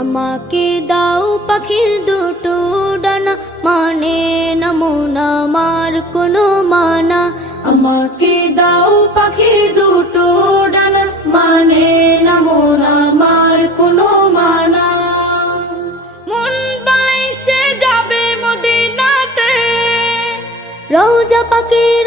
আমাকে দাও পাখির দুটো ডানা, মানে না মন আমার কোনো মানা। আমাকে দাও পাখির দুটো ডানা, মানে না মন আমার কোনো মানা। মন বলে সে যাবে মদিনাতে, রওজা পাকের